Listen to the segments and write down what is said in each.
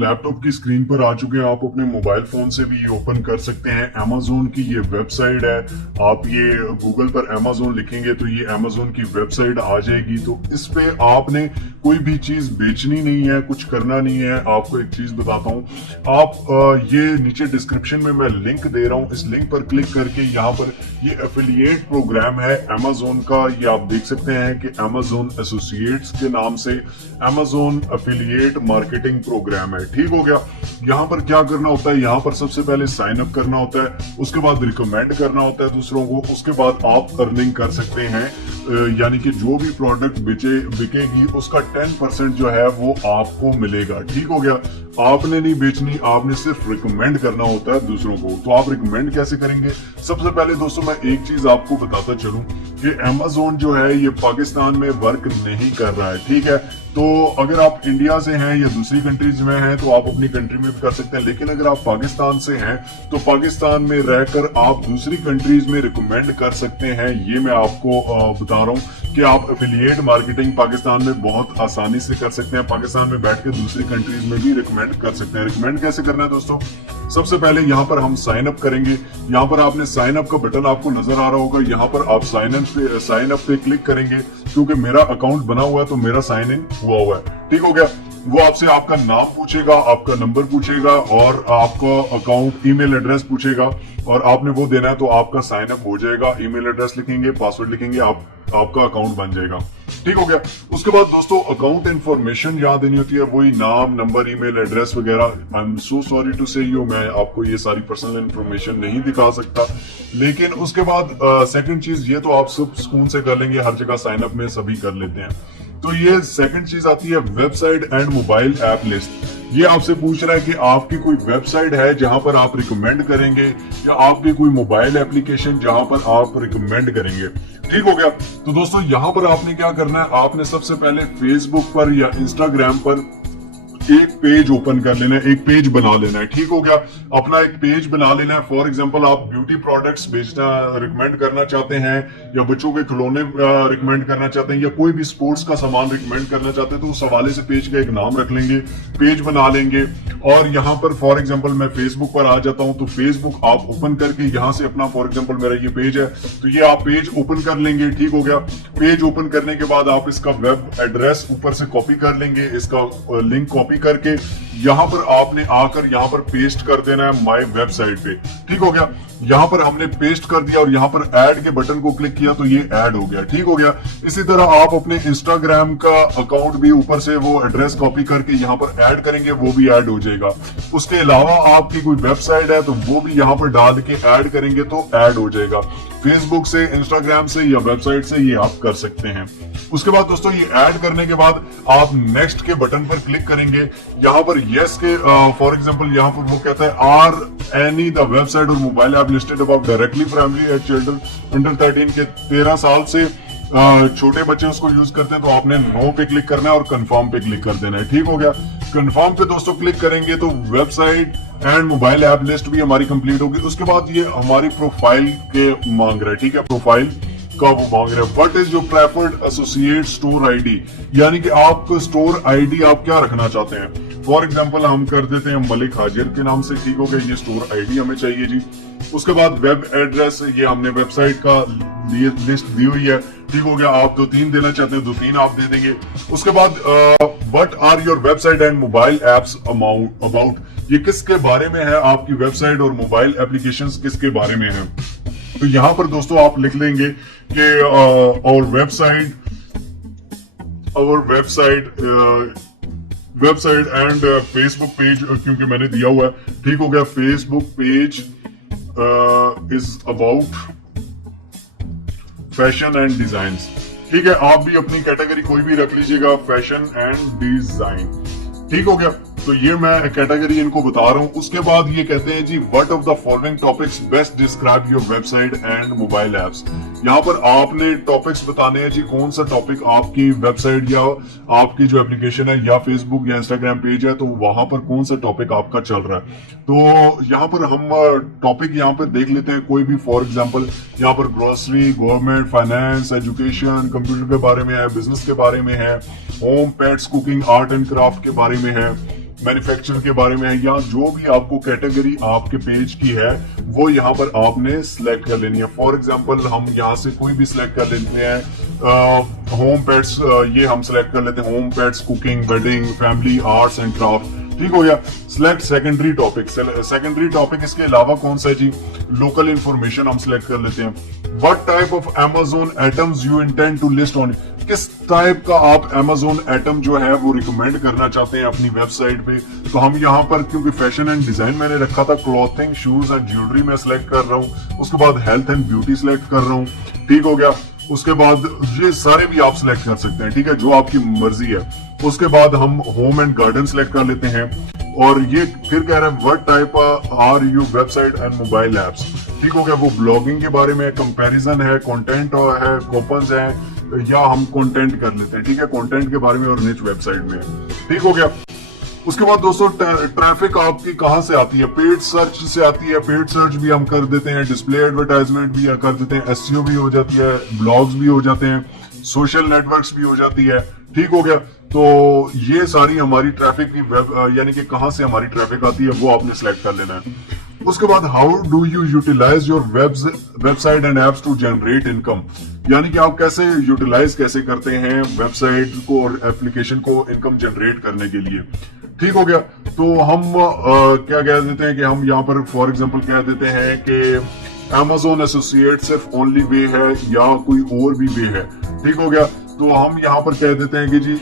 Laptop की screen पर आ चुके हैं। आप अपने मोबाइल फोन से भी ये ओपन कर सकते हैं। अमेजोन की ये वेबसाइट है। आप ये गूगल पर अमेजोन लिखेंगे तो ये अमेजोन की वेबसाइट आ जाएगी। तो इस पे आपने कोई भी चीज बेचनी नहीं है, कुछ करना नहीं है। आपको एक चीज बताता हूँ, आप ये नीचे डिस्क्रिप्शन में मैं लिंक दे रहा हूँ, इस लिंक पर क्लिक करके यहाँ पर ये एफिलिएट प्रोग्राम है अमेजोन का, ये आप देख सकते हैं कि अमेजोन एसोसिएट्स के नाम से अमेजोन एफिलिएट मार्केटिंग प्रोग्राम है। ठीक हो गया। यहाँ पर क्या करना होता है, यहाँ पर सबसे पहले साइन अप करना होता है, उसके बाद रिकमेंड करना होता है दूसरों को, उसके बाद आप अर्निंग कर सकते हैं। यानी कि जो भी प्रोडक्ट बिकेगी उसका 10% जो है वो आपको मिलेगा। ठीक हो गया। आपने नहीं बेचनी, आपने सिर्फ रिकमेंड करना होता है दूसरों को। तो आप रिकमेंड कैसे करेंगे? सबसे पहले दोस्तों मैं एक चीज आपको बताता चलूं कि अमेजोन जो है ये पाकिस्तान में वर्क नहीं कर रहा है। ठीक है। तो अगर आप इंडिया से हैं या दूसरी कंट्रीज में हैं तो आप अपनी कंट्री में भी कर सकते हैं, लेकिन अगर आप पाकिस्तान से हैं तो पाकिस्तान में रहकर आप दूसरी कंट्रीज में रिकमेंड कर सकते हैं। ये मैं आपको बता रहा हूँ कि आप एफिलिएट मार्केटिंग पाकिस्तान में बहुत आसानी से कर सकते हैं। पाकिस्तान में बैठ के दूसरी कंट्रीज में भी रिकमेंड कर सकते हैं। रिकमेंड कैसे करना है दोस्तों? सबसे पहले यहाँ पर हम साइन अप करेंगे। यहाँ पर आपने साइन अप का बटन आपको नजर आ रहा होगा, यहाँ पर आप साइन अप पे क्लिक करेंगे। क्योंकि मेरा अकाउंट बना हुआ है तो मेरा साइन इन हुआ है। ठीक हो गया। वो आपसे आपका नाम पूछेगा, आपका नंबर पूछेगा और आपका अकाउंट ईमेल एड्रेस पूछेगा और आपने वो देना है तो आपका साइन अप हो जाएगा। ईमेल एड्रेस लिखेंगे, पासवर्ड लिखेंगे, आपका अकाउंट बन जाएगा। ठीक हो गया। उसके बाद दोस्तों अकाउंट इंफॉर्मेशन याद देनी होती है, वही नाम, नंबर, ईमेल एड्रेस वगैरह। I am so sorry to say you, मैं आपको ये सारी पर्सनल इंफॉर्मेशन नहीं दिखा सकता। लेकिन उसके बाद सेकंड चीज, ये तो आप सब सुकून से कर लेंगे, हर जगह साइन अप में सभी कर लेते हैं। तो ये सेकंड चीज आती है website and mobile app list. ये आपसे पूछ रहा है कि आपकी कोई वेबसाइट है जहां पर आप रिकमेंड करेंगे या आपकी कोई मोबाइल एप्लीकेशन जहां पर आप रिकमेंड करेंगे। ठीक हो गया। तो दोस्तों यहां पर आपने क्या करना है, आपने सबसे पहले फेसबुक पर या इंस्टाग्राम पर एक पेज ओपन कर लेना है, एक पेज बना लेना है। ठीक हो गया। अपना एक पेज बना लेना है। फॉर एग्जांपल आप ब्यूटी प्रोडक्ट्स बेचना रिकमेंड करना चाहते हैं या बच्चों के खिलौने रिकमेंड करना चाहते हैं या कोई भी स्पोर्ट्स का सामान रिकमेंड करना चाहते हैं तो उस हवाले से पेज का एक नाम रख लेंगे, पेज बना लेंगे। और यहाँ पर फॉर एग्जाम्पल मैं फेसबुक पर आ जाता हूँ तो फेसबुक आप ओपन करके यहाँ से अपना, फॉर एग्जाम्पल मेरा ये पेज है तो ये आप पेज ओपन कर लेंगे। ठीक हो गया। पेज ओपन करने के बाद आप इसका वेब एड्रेस ऊपर से कॉपी कर लेंगे, इसका लिंक कॉपी करके यहां पर आपने आकर यहां पर पेस्ट कर देना है माय वेबसाइट पे। ठीक हो गया। यहां पर हमने पेस्ट कर दिया और यहां पर ऐड के बटन को क्लिक किया तो ये ऐड हो गया। ठीक हो गया। इसी तरह आप अपने इंस्टाग्राम का अकाउंट भी ऊपर से वो एड्रेस कॉपी करके यहां पर ऐड करेंगे, वो भी ऐड हो जाएगा। उसके अलावा आपकी कोई वेबसाइट है तो वो भी यहां पर डाल के ऐड करेंगे तो ऐड हो जाएगा। फेसबुक से, इंस्टाग्राम से या वेबसाइट से ये आप कर सकते हैं। उसके बाद दोस्तों ये ऐड करने के बाद आप नेक्स्ट के बटन पर क्लिक करेंगे। यहाँ पर यस के फॉर एग्जांपल यहाँ पर वो कहता है आर एनी द वेबसाइट और mobile app listed above directly primary children under 13 के 13 साल से छोटे बच्चे उसको यूज करते हैं तो आपने नो पे क्लिक करना है और कंफर्म पे क्लिक कर देना है। ठीक हो गया। कंफर्म पे दोस्तों क्लिक करेंगे तो website and mobile app list भी हमारी कंप्लीट होगी। उसके बाद ये हमारी प्रोफाइल के मांग रहा है। ठीक है। प्रोफाइल का वो मांग रहे हैं what is your preferred associate store ID, यानी कि आप स्टोर आईडी आप क्या रखना चाहते हैं। फॉर एग्जांपल हम कर देते हैं मलिक हाजिर के नाम से। ठीक हो गया। ये स्टोर आईडी हमें चाहिए जी। उसके बाद वेब एड्रेस, ये हमने वेबसाइट का लिस्ट दी हुई है। ठीक हो गया। आप 2-3 देना चाहते हैं 2-3 आप दे देंगे। उसके बाद what are your website and mobile apps about, ये किसके बारे में है, आपकी वेबसाइट और मोबाइल एप्लीकेशंस किसके बारे में है। तो यहां पर दोस्तों आप लिख लेंगे कि और वेबसाइट एंड फेसबुक पेज, क्योंकि मैंने दिया हुआ है। ठीक हो गया। Facebook page is about fashion and design. ठीक है। आप भी अपनी कैटेगरी कोई भी रख लीजिएगा, फैशन एंड डिजाइन। ठीक हो गया। तो ये मैं कैटेगरी इनको बता रहा हूं। उसके बाद ये कहते हैं जी what of the following topics best describe your website and mobile apps, यहाँ पर आपने टॉपिक्स बताने हैं जी, कौन सा टॉपिक आपकी वेबसाइट या आपकी जो एप्लीकेशन है या फेसबुक या इंस्टाग्राम पेज है, तो वहां पर कौन सा टॉपिक आपका चल रहा है। तो यहाँ पर हम टॉपिक यहाँ पर देख लेते हैं कोई भी। फॉर एग्जांपल यहाँ पर grocery, government, finance, education, computer के बारे में है, बिजनेस के बारे में है, home, pets, cooking, art and craft के बारे में है, मैन्युफैक्चरिंग के बारे में है, या जो भी आपको कैटेगरी आपके पेज की है वो यहाँ पर आपने सिलेक्ट कर लेनी है। फॉर एग्जांपल हम यहाँ से कोई भी सिलेक्ट कर लेते हैं, होम पेट्स, ये हम सिलेक्ट कर लेते हैं home, pets, cooking, wedding, family, arts and craft. ठीक हो गया। Select secondary topic. Secondary topic इसके अलावा कौन सा है जी, लोकल इंफॉर्मेशन हम सिलेक्ट कर लेते हैं। What type of Amazon items you intend to list on, किस टाइप का आप Amazon आइटम जो है वो रिकमेंड करना चाहते हैं अपनी वेबसाइट पे। तो हम यहाँ पर, क्योंकि फैशन एंड डिजाइन मैंने रखा था, क्लॉथिंग, शूज एंड ज्वेलरी में सिलेक्ट कर रहा हूँ। उसके बाद हेल्थ एंड ब्यूटी सिलेक्ट कर रहा हूँ। ठीक हो गया। उसके बाद ये सारे भी आप सिलेक्ट कर सकते हैं, ठीक है, जो आपकी मर्जी है। उसके बाद हम होम एंड गार्डन सिलेक्ट कर लेते हैं, और ये फिर कह रहे हैं what type are you website and mobile apps. ठीक हो गया। वो ब्लॉगिंग के बारे में, कंपैरिजन है, कंटेंट है, कूपन्स है, या हम कंटेंट कर लेते हैं। ठीक है, कंटेंट के बारे में और निच वेबसाइट में। ठीक हो गया। उसके बाद दोस्तों ट्रैफिक आपकी कहां से आती है, पेड सर्च से आती है। पेड सर्च भी हम कर देते हैं, डिस्प्ले एडवर्टाइजमेंट भी कर देते हैं, एसईओ भी हो जाती है, ब्लॉग्स भी हो जाते हैं, सोशल नेटवर्क्स भी हो जाती है। ठीक हो गया। तो ये सारी हमारी ट्रैफिक की यानी कि कहां से हमारी ट्रैफिक आती है वो आपने सिलेक्ट कर लेना है। उसके बाद how do you utilise your website and apps to generate income, यानी कि आप कैसे यूटिलाइज कैसे करते हैं वेबसाइट को और एप्लीकेशन को इनकम जनरेट करने के लिए। ठीक हो गया। तो हम क्या कह देते हैं कि हम यहाँ पर फॉर एग्जांपल कह देते हैं कि Amazon एसोसिएट सिर्फ ओनली वे है या कोई और भी वे है। ठीक हो गया। तो हम यहाँ पर कह देते हैं कि जी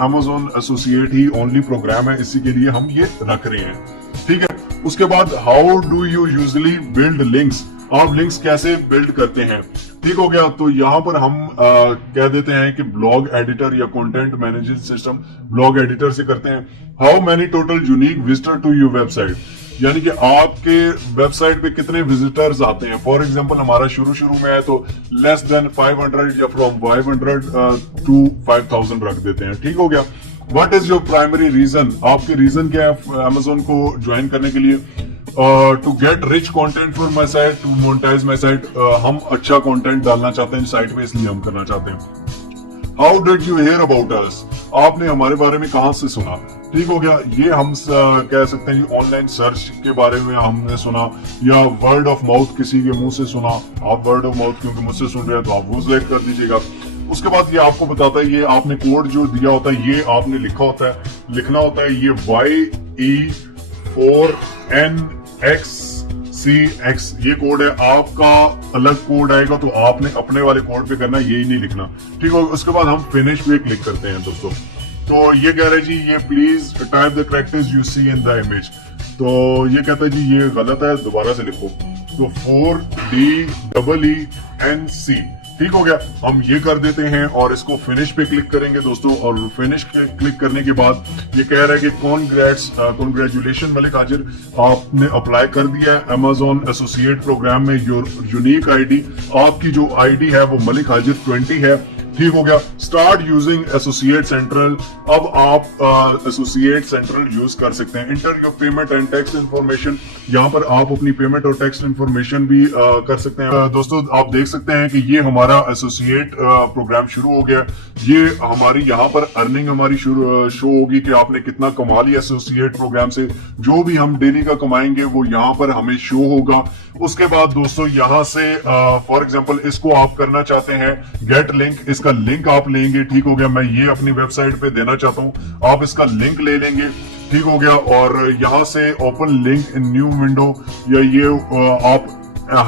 Amazon एसोसिएट ही ओनली प्रोग्राम है, इसी के लिए हम ये रख रहे हैं। ठीक है। उसके बाद how do you usually build links, आप लिंक्स कैसे बिल्ड करते हैं। ठीक हो गया। तो यहाँ पर हम कह देते हैं कि ब्लॉग एडिटर या content management system blog editor से करते हैं। How many total unique visitor to your website, यानी कि आपके वेबसाइट पे कितने विजिटर्स आते हैं। फॉर एग्जांपल हमारा शुरू में है तो लेस देन 500 या फ्रॉम 500 टू 5000 रख देते हैं। ठीक हो गया। What is your primary reason, आपके रीजन क्या है Amazon को ज्वाइन करने के लिए। To get rich content for my site, to monetize my site, हम अच्छा कंटेंट डालना चाहते हैं साइट पे, इसलिए हम करना चाहते हैं। How did you here about us, आपने हमारे बारे में कहां से सुना। ठीक हो गया। ये हम कह सकते हैं ऑनलाइन सर्च के बारे में हमने सुना, या वर्ड ऑफ माउथ किसी के मुंह से सुना। आप वर्ड ऑफ माउथ क्योंकि मुझसे सुन रहे हैं तो आप वो सिलेक्ट कर दीजिएगा। उसके बाद ये आपको बताता है, ये आपने कोड जो दिया होता है ये आपने लिखा होता है, लिखना होता है ये YE4NXCX, ये कोड है। आपका अलग कोड आएगा तो आपने अपने वाले कोड पे करना, यही नहीं लिखना। ठीक है। उसके बाद हम फिनिश पे क्लिक करते हैं दोस्तों। तो ये कह रहे जी ये please type the characters you see in the image, तो ये कहता है जी ये गलत है, दोबारा से लिखो। तो 4DEENC। ठीक हो गया। हम ये कर देते हैं और इसको फिनिश पे क्लिक करेंगे दोस्तों, और फिनिश क्लिक करने के बाद ये कह रहा है कि कॉन्ग्रेचुलेशन मलिक हाजिर, आपने अप्लाई कर दिया है Amazon एसोसिएट प्रोग्राम में। योर यूनिक आईडी, आपकी जो आईडी है वो मलिक हाजिर 20 है। ठीक हो गया। स्टार्ट यूजिंग एसोसिएट सेंट्रल, अब आप एसोसिएट सेंट्रल यूज कर सकते हैं। Inter your payment and tax information, यहाँ पर आप अपनी पेमेंट और टैक्स इन्फॉर्मेशन भी कर सकते हैं। दोस्तों आप देख सकते हैं कि ये हमारा एसोसिएट प्रोग्राम शुरू हो गया। ये हमारी यहाँ पर अर्निंग हमारी शो होगी कि आपने कितना कमा लिया एसोसिएट प्रोग्राम से। जो भी हम डेली का कमाएंगे वो यहाँ पर हमें शो होगा। उसके बाद दोस्तों यहाँ से फॉर एग्जांपल इसको आप करना चाहते हैं गेट लिंक, इसका लिंक आप लेंगे। ठीक हो गया। मैं ये अपनी वेबसाइट पे देना चाहता हूँ, आप इसका लिंक ले लेंगे। ठीक हो गया। और यहाँ से open link in new window, या ये आप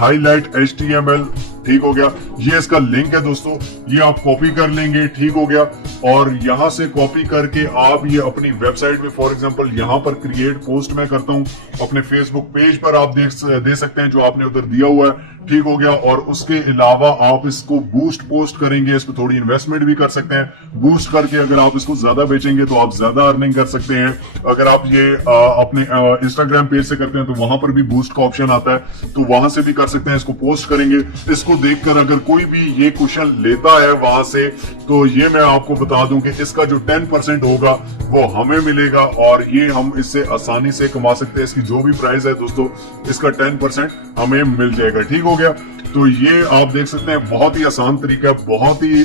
हाईलाइट HTML। ठीक हो गया। ये इसका लिंक है दोस्तों, ये आप कॉपी कर लेंगे। ठीक हो गया। और यहां से कॉपी करके आप ये अपनी वेबसाइट में, फॉर एग्जांपल यहां पर क्रिएट पोस्ट मैं करता हूं, अपने फेसबुक पेज पर आप दे सकते हैं जो आपने उधर दिया हुआ है। ठीक हो गया। और उसके अलावा आप इसको बूस्ट पोस्ट करेंगे, इस पर थोड़ी इन्वेस्टमेंट भी कर सकते हैं। बूस्ट करके अगर आप इसको ज्यादा बेचेंगे तो आप ज्यादा अर्निंग कर सकते हैं। अगर आप ये अपने इंस्टाग्राम पेज से करते हैं तो वहां पर भी बूस्ट का ऑप्शन आता है, तो वहां से भी कर सकते हैं। इसको पोस्ट करेंगे, इसको को देखकर अगर कोई भी ये क्वेश्चन लेता है वहां से, तो ये मैं आपको बता दूं कि इसका जो 10% होगा वो हमें मिलेगा और ये हम इससे आसानी से कमा सकते हैं। इसकी जो भी प्राइस है दोस्तों, इसका 10% हमें मिल जाएगा। ठीक हो गया? तो ये आप देख सकते हैं, बहुत ही आसान तरीका है, बहुत ही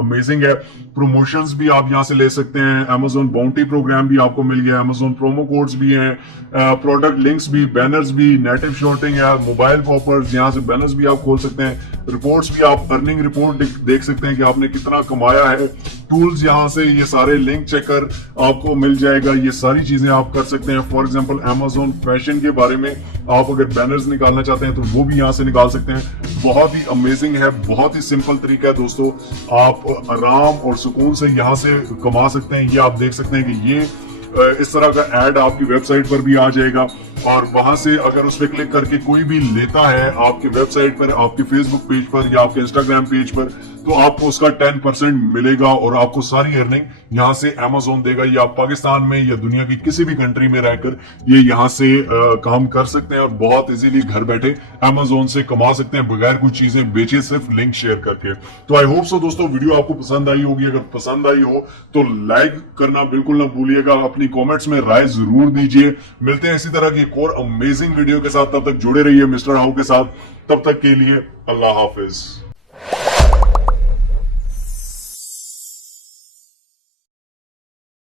अमेजिंग है। प्रमोशंस भी आप यहां से ले सकते हैं, Amazon बाउंटी प्रोग्राम भी आपको मिल गया, Amazon प्रोमो कोड्स भी हैं, प्रोडक्ट लिंक्स भी, बैनर्स भी, नेटिव शॉर्टिंग है, मोबाइल पॉपर्स, यहां से बैनर्स भी आप खोल सकते हैं, रिपोर्ट्स भी, आप अर्निंग रिपोर्ट देख सकते हैं कि आपने कितना कमाया है। टूल्स यहां से ये सारे लिंक चेकर आपको मिल जाएगा, ये सारी चीजें आप कर सकते हैं। फॉर एग्जांपल Amazon फैशन के बारे में आप अगर बैनर्स निकालना चाहते हैं तो वो भी यहां से निकाल सकते हैं। बहुत ही अमेजिंग है, बहुत ही सिंपल तरीका है दोस्तों, आप आराम और सुकून से यहां से कमा सकते हैं। ये आप देख सकते हैं कि ये इस तरह का एड आपकी वेबसाइट पर भी आ जाएगा और वहां से अगर उस पर क्लिक करके कोई भी लेता है आपकी वेबसाइट पर, आपके फेसबुक पेज पर या आपके इंस्टाग्राम पेज पर, तो आपको उसका 10% मिलेगा और आपको सारी अर्निंग यहां से Amazon देगा। ये आप पाकिस्तान में या दुनिया की किसी भी कंट्री में रहकर ये यहां से काम कर सकते हैं और बहुत इजीली घर बैठे Amazon से कमा सकते हैं बगैर कुछ चीजें बेचे, सिर्फ लिंक शेयर करके। तो आई होप सो दोस्तों वीडियो आपको पसंद आई होगी। अगर पसंद आई हो तो लाइक करना बिल्कुल ना भूलिएगा, अपनी कॉमेंट्स में राय जरूर दीजिए। मिलते हैं इसी तरह की एक और अमेजिंग वीडियो के साथ, तब तक जुड़े रहिए मिस्टर हाउ के साथ। तब तक के लिए अल्लाह हाफिज।